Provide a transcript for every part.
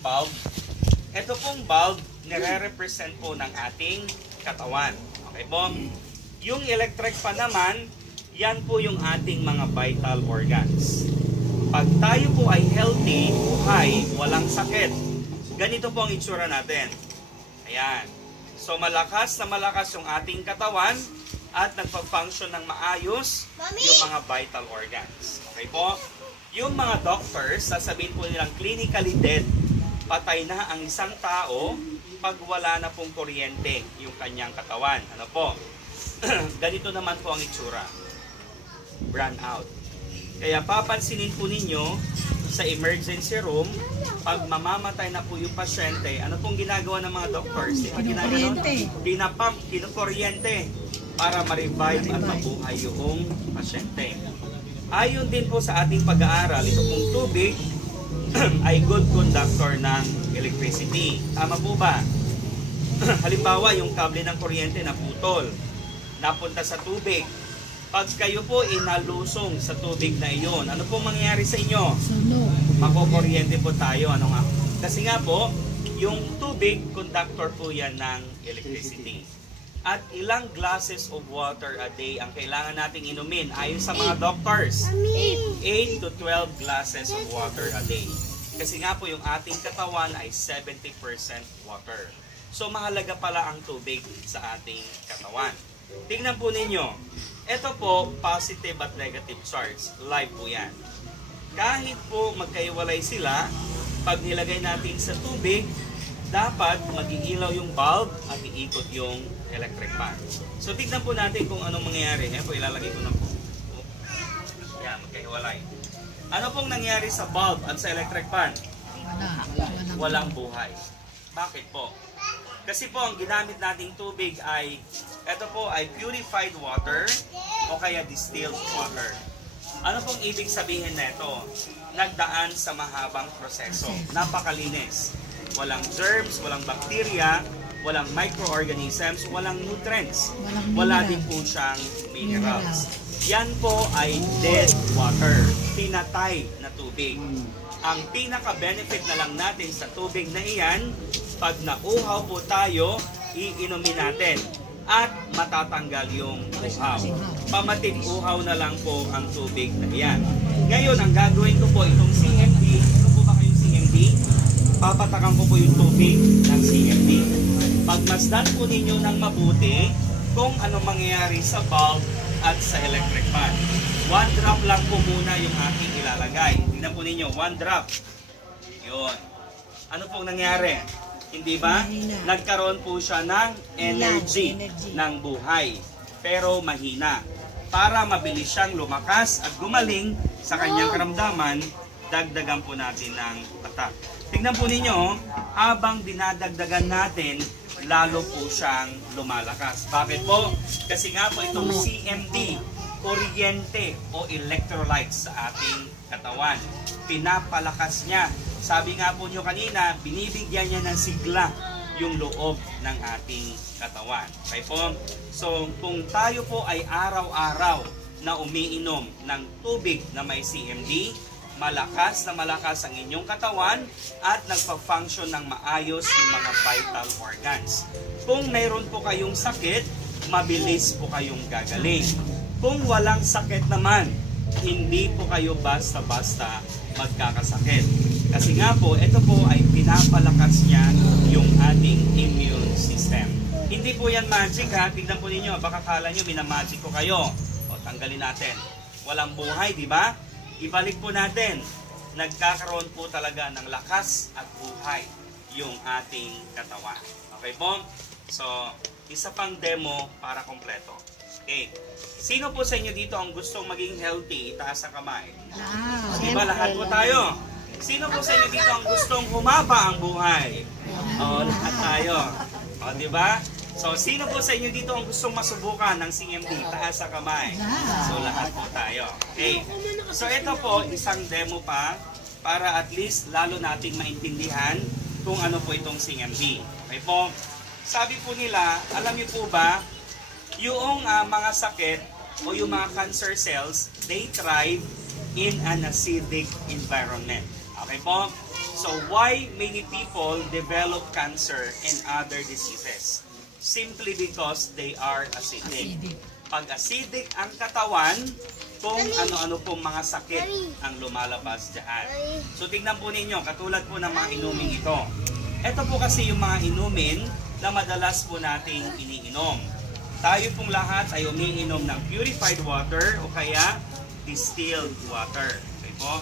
bulb. Ito pong bulb, nire-represent po ng ating katawan. Okay po? Yung electric fan naman, yan po yung ating mga vital organs. Pag tayo po ay healthy, buhay, walang sakit, ganito po ang itsura natin. Ayan. So malakas na malakas yung ating katawan at nagpa-function ng maayos yung mga vital organs. Okay po? Yung mga doctors, sasabihin po nilang clinically dead. Patay na ang isang tao pag wala na pong kuryente yung kanyang katawan. Ano po? Ganito naman po ang itsura. Brown out. Kaya papansinin po ninyo sa emergency room, pag mamamatay na po yung pasyente, ano pong ginagawa ng mga doctors? Pinapump, kinukuryente para ma-revive at mabuhay yung pasyente. Ayon din po sa ating pag-aaral, ito pong tubig ay good conductor ng electricity. Tama po ba? Halimbawa, yung kable ng kuryente na putol, napunta sa tubig. Pag kayo po inalusong sa tubig na iyon, ano pong mangyayari sa inyo? Makukuryente po tayo. Ano nga? Kasi nga po, yung tubig, conductor po yan ng electricity. At ilang glasses of water a day ang kailangan nating inumin ayon sa mga doctors? 8 to 12 glasses of water a day. Kasi nga po yung ating katawan ay 70% water. So mahalaga pala ang tubig sa ating katawan. Tingnan po ninyo. Ito po, positive at negative charge. Live po yan. Kahit po magkaiwalay sila, pag nilagay natin sa tubig, dapat mag-iilaw yung bulb at iikot yung electric fan. So tignan po natin kung anong mangyayari. Ayan po, ilalagay ko na po. Ayan, magkahiwalay. Ano pong nangyari sa bulb at sa electric fan? Walang buhay. Bakit po? Kasi po ang ginamit nating tubig ay, ito po ay purified water o kaya distilled water. Ano pong ibig sabihin nito? Nagdaan sa mahabang proseso. Napakalinis. Walang germs, walang bacteria, walang microorganisms, walang nutrients. Wala din po siyang minerals. Yan po ay dead water. Pinatay na tubig. Ang pinaka-benefit na lang natin sa tubig na iyan, pag nauhaw po tayo, iinumin natin at matatanggal yung uhaw. Pamatig uhaw na lang po ang tubig na iyan. Ngayon, ang gagawin ko po itong CMD. Ano po ba kayong CMD? Papatakan ko po yung tubig ng CMD. Pagmasdan po ninyo ng mabuti kung ano mangyayari sa bulb at sa electric fan. 1 drop lang po muna yung ating ilalagay. Tingnan po ninyo, 1 drop. Yun. Ano pong nangyari? Hindi ba? Nagkaroon po siya ng energy ng buhay. Pero mahina. Para mabilis siyang lumakas at gumaling sa kanyang karamdaman, dagdagan po natin ng patak. Tingnan po ninyo, habang dinadagdagan natin, lalo po siyang lumalakas. Bakit po? Kasi nga po itong CMD, kuryente o electrolytes sa ating katawan. Pinapalakas niya. Sabi nga po nyo kanina, binibigyan niya ng sigla yung loob ng ating katawan. Okay po? So, kung tayo po ay araw-araw na umiinom ng tubig na may CMD, malakas na malakas ang inyong katawan at nagpa-function ng maayos yung mga vital organs. Kung mayroon po kayong sakit, mabilis po kayong gagaling. Kung walang sakit naman, hindi po kayo basta-basta magkakasakit. Kasi nga po, ito po ay pinapalakas niya yung ating immune system. Hindi po yan magic ha. Tignan po ninyo, baka kala nyo minamagic ko kayo. O, tanggalin natin. Walang buhay, di ba? Ibalik po natin. Nagkakaroon po talaga ng lakas at buhay yung ating katawan. Okay po? So, isa pang demo para kompleto. Okay. Sino po sa inyo dito ang gustong maging healthy? Itaas ang kamay. Diba lahat po tayo? Sino po sa inyo dito ang gustong humaba ang buhay? O, lahat tayo. O, diba? So, sino po sa inyo dito ang gustong masubukan ng CMD? Taas ang kamay. So, lahat po tayo. Okay. So, ito po, isang demo pa para at least lalo nating maintindihan kung ano po itong CMD. Okay po? Sabi po nila, alam niyo po ba, yung mga sakit o yung mga cancer cells, they thrive in an acidic environment. Okay po? So why many people develop cancer and other diseases? Simply because they are acidic. Pag acidic ang katawan, kung ano-ano pong mga sakit ang lumalabas dyan. So tignan po ninyo, katulad po ng mga inuming ito. Ito po kasi yung mga inumin na madalas po nating iniinom. Tayo pong lahat ay umiinom ng purified water o kaya distilled water. Okay po?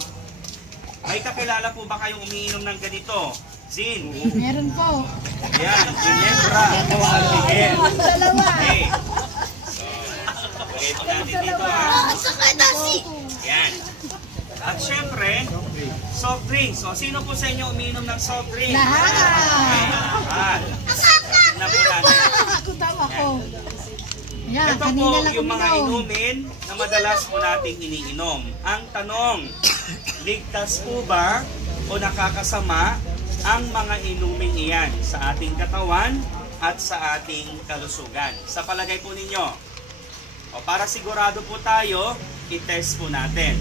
May kakilala po ba kayong umiinom ng ganito? Zin? Meron po. Yan, Ginebra. San Miguel. Okay. So, natin dito ha. Yan. At syempre, soft drinks. So, sino po sa inyo umiinom ng soft drinks? Lahat. Okay, lahat. Tignan po natin. Ako tama ko. Yan, Ito kanina po lang yung mga uminom. inumin na madalas po nating iniinom. Ang tanong, ligtas po ba o nakakasama ang mga inuming iyan sa ating katawan at sa ating kalusugan? Sa palagay po ninyo, o para sigurado po tayo, i-test po natin.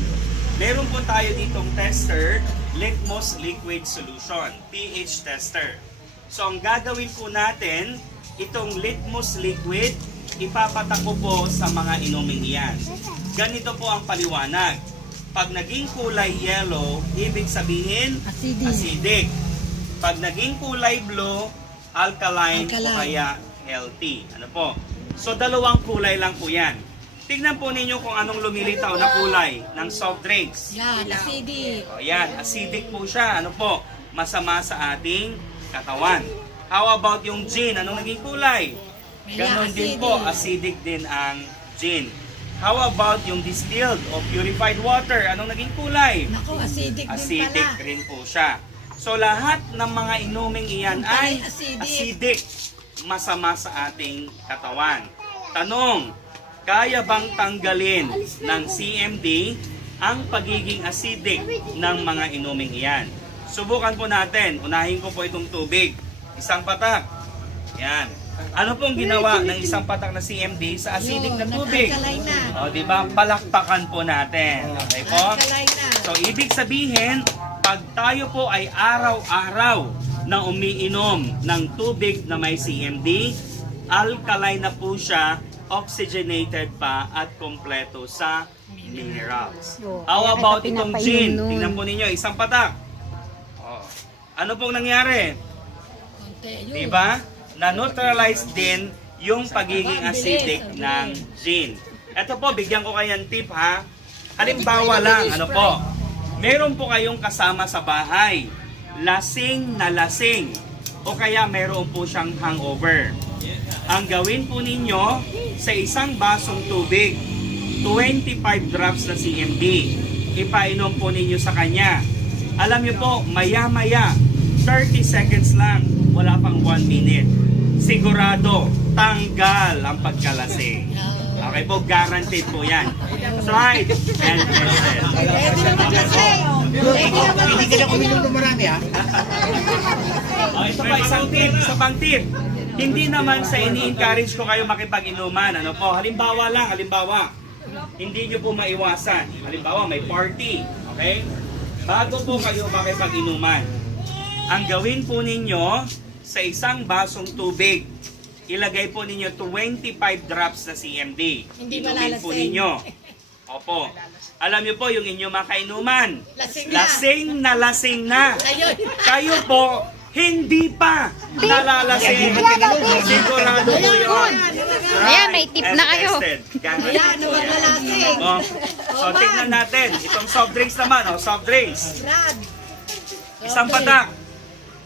Meron po tayo ditong tester, litmus liquid solution, pH tester. So ang gagawin po natin, itong litmus liquid, ipapatak ko po sa mga inuming iyan. Ganito po ang paliwanag. Pag naging kulay yellow, ibig sabihin acidic. Pag naging kulay blue, alkaline o kaya healthy. Ano po? So dalawang kulay lang po yan. Tignan po ninyo kung anong lumilitaw na kulay ng soft drinks. Yan, acidic. O yan, acidic po siya. Ano po? Masama sa ating katawan. How about yung gin? Anong naging kulay? Ganon din po, acidic din ang gin. How about yung distilled o purified water? Anong naging kulay? Naku, acidic din Acidic pala. rin po siya. So lahat ng mga inuming iyan ay acidic. Masama sa ating katawan. Tanong, kaya bang tanggalin ng CMD ang pagiging acidic ng mga inuming iyan? Subukan po natin. Unahin ko po itong tubig. Isang patak. Yan. Ano pong ginawa ng isang patak na CMD sa acidic na tubig? Nag-alkalay na. O, di ba? Palakpakan po natin. Okay po? Alkalay na. So, ibig sabihin, pag tayo po ay araw-araw na umiinom ng tubig na may CMD, alkaline na po siya, oxygenated pa at kompleto sa minerals. How about itong gin? Tingnan po ninyo, isang patak. Oh. Ano pong nangyari? Konti, yun. Diba? Na-neutralize din yung pagiging acidic ng gin. Ito po, bigyan ko kayo ng tip ha. Halimbawa lang, ano po, meron po kayong kasama sa bahay, lasing na lasing, o kaya meron po siyang hangover. Ang gawin po ninyo, sa isang basong tubig, 25 drops na CMD, ipainom po ninyo sa kanya. Alam niyo po, maya-maya, 30 seconds lang, wala pang 1 minute. Sigurado, tanggal ang pagkalasing. Okay po, guaranteed po yan. Tried and tested. Ready na maglasing. Ready na Hindi ka maglasing. lang uminom ng marami ha. Ito pa, isang tip, isa pang tip. Hindi naman sa ini-encourage ko kayo makipag-inuman. Ano po, halimbawa lang, hindi nyo po maiwasan. Halimbawa, may party. Okay? Bago po kayo makipag-inuman, ang gawin po ninyo, sa isang basong tubig, ilagay po ninyo 25 drops na CMD. Hindi Inumin po malalasing. ninyo. Opo. Alam niyo po, yung inyong makainuman, Lasing na. lasing na. Ayun. Kayo po, hindi pa nalalasing. Sigurado po yun. Ayan, may tip na kayo. Ayan, huwag lalasing. Oh. So, tignan natin. Itong soft drinks naman, soft drinks. Brad. Isang patak.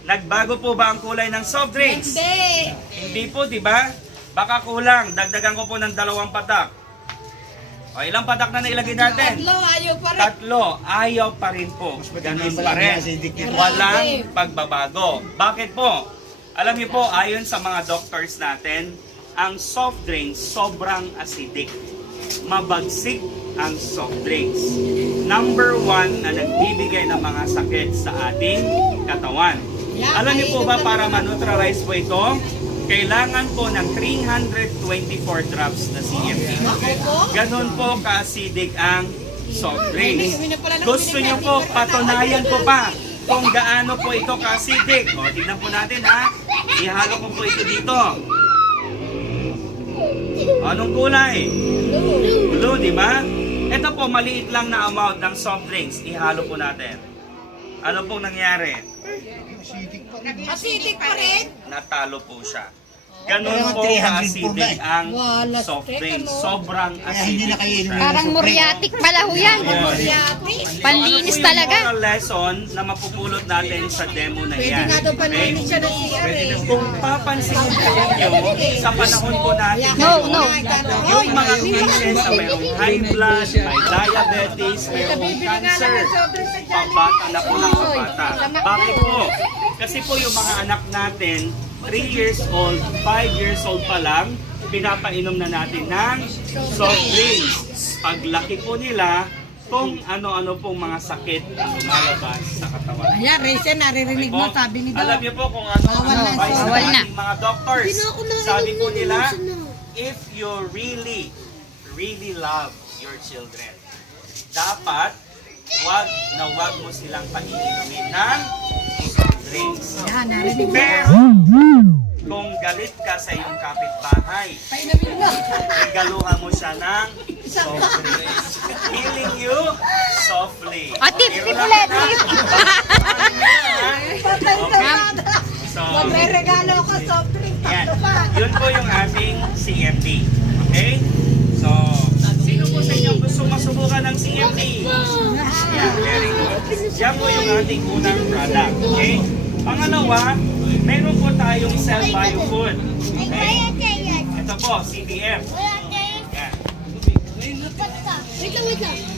Nagbago po ba ang kulay ng soft drinks? Hindi. Hindi po, di ba? Baka kulang. Dagdagan ko po ng 2 patak. O, ilang patak na nailagay natin? Tatlo, ayaw pa rin. 3. Ayaw pa rin po. Ganun pa rin. Walang pagbabago. Bakit po? Alam niyo po, ayon sa mga doctors natin, ang soft drinks sobrang acidic. Mabagsik ang soft drinks. Number 1 na nagbibigay ng mga sakit sa ating katawan. Alam niyo po ba, para ma-neutralize po ito, kailangan po ng 324 drops na CMD. Ganon po ka-acidic ang soft drinks. Gusto niyo po, patunayan ko pa kung gaano po ito ka-acidic. O, tignan po natin ha. Ihalo ko po ito dito. Anong kulay? Blue, di ba? Ito po, maliit lang na amount ng soft drinks. Ihalo po natin. Ano pong nangyari? Acidic pa rin. Natalo po siya. Ganun po ka-acidic ang Wala, soft teka, drinks. no? Sobrang acidic po siya. Parang muriatic pala ho yan. Yati. Panlinis Ano po yung talaga. moral lesson na mapupulot natin sa demo na Pwede yan? nga daw Okay? panlinis siya ng CR eh. Kung papansinin po ninyo, sa panahon po natin No, no. yung mga cases na mayroong high blood, may diabetes, mayroong cancer, pambata na po ng pambata. Bakit po? Kasi po yung mga anak natin, 3 years old, 5 years old pa lang, pinapainom na natin ng soft drinks. Paglaki po nila, kung ano-ano pong mga sakit ang lumalabas sa katawan. Ayan, Rachel, naririnig mo, sabi ni Alam Doc. niyo po kung ano ang Bawal na, advice ng bawal na. ating mga doctors. Sabi po nila, if you really love your children, dapat wag mo silang paiinumin ng soft drinks. Ayan, narinig mo. Pero, kung galit ka sa iyong kapitbahay, Painamin mo. regaluhan mo siya ng soft drinks. Healing you softly. O, tip, Pero tip lang ulit, na, tip. Patay sa Okay. nada. So, Magre-regalo ko soft drink. yan. Tatlo pa. Yun po yung ating CMD. Okay? So, sino po sa inyo gusto masubukan ng CMD? Yeah, very good. Yan po yung ating unang product. Okay? Pangalawa, meron po tayong Cell Bio Food. Okay? Ito po, CBF. Yan. Wait lang, wait lang.